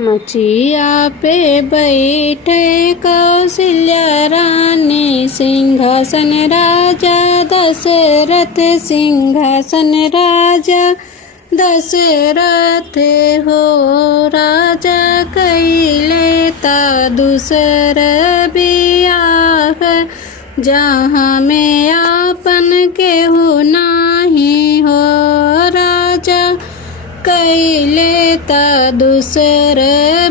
मचिया पे बैठे कौशल्या रानी, सिंहासन राजा दशरथ, सिंहासन राजा दशरथ हो। राजा कैले ता दूसर बियाह, जहाँ में आपन केहू नाही हो। राजा कैले ता दूसर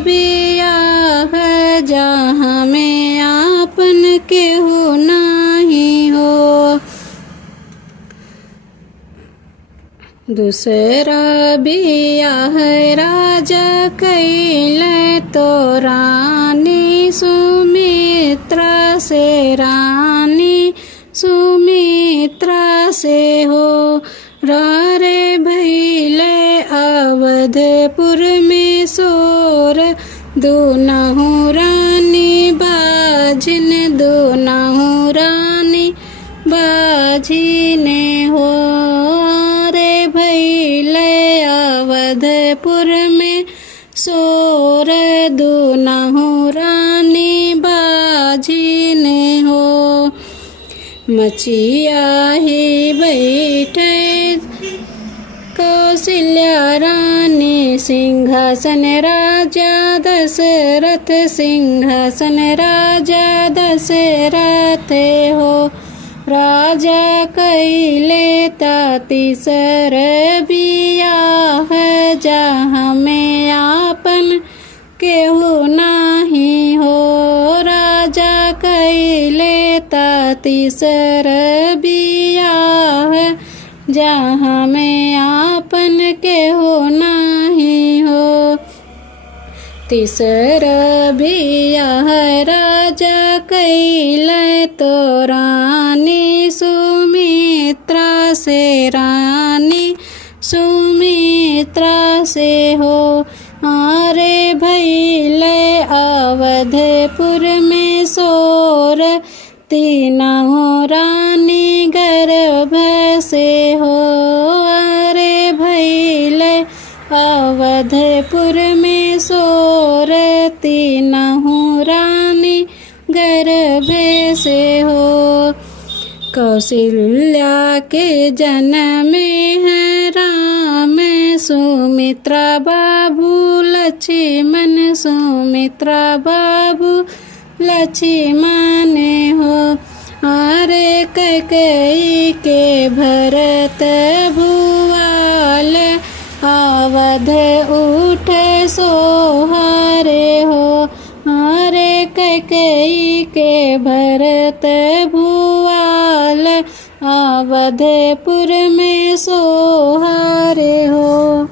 बियाह, जहाँ में आपन केहू नाही हो। दूसरा बियाह राजा कैले तो रानी सुमित्रा से, रानी सुमित्रा से हो। रारे भैले अवधपुर में सोर, दुनहु रानी बाजिन, दुनहु रानी बाजिन हो। रे भैले अवधपुर में सोर, दुनहु रानी बाजिन हो। मचिया ही बैठे कौशल्या रानी, सिंहासन राजा दशरथ, सिंहासन राजा दशरथ हो। राजा कैले ता तीसर बियाह, जहाँ में आपन केहू नाही हो। राजा कैले ता तीसर बियाह, जहाँ में आपन केहू नाही हो। तीसर बियाह राजा कैले तो रानी सुमित्रा से, रानी सुमित्रा से हो। आरे भैले अवधपुर में सोर, तीनों रानी गर्भ से हो। अरे भैले अवधपुर में सोर, तीनों रानी गर्भ से हो। कौशल्या के जन्म है राम, सुमित्रा बाबू लक्ष्मण, सुमित्रा बाबू लक्ष्मण हो। अरे कैकेयी के भरत भुआल, अवध उठ सोहारे हो। अरे कैकेयी के भरत भुआल, अवधपुर में सोहारे हो।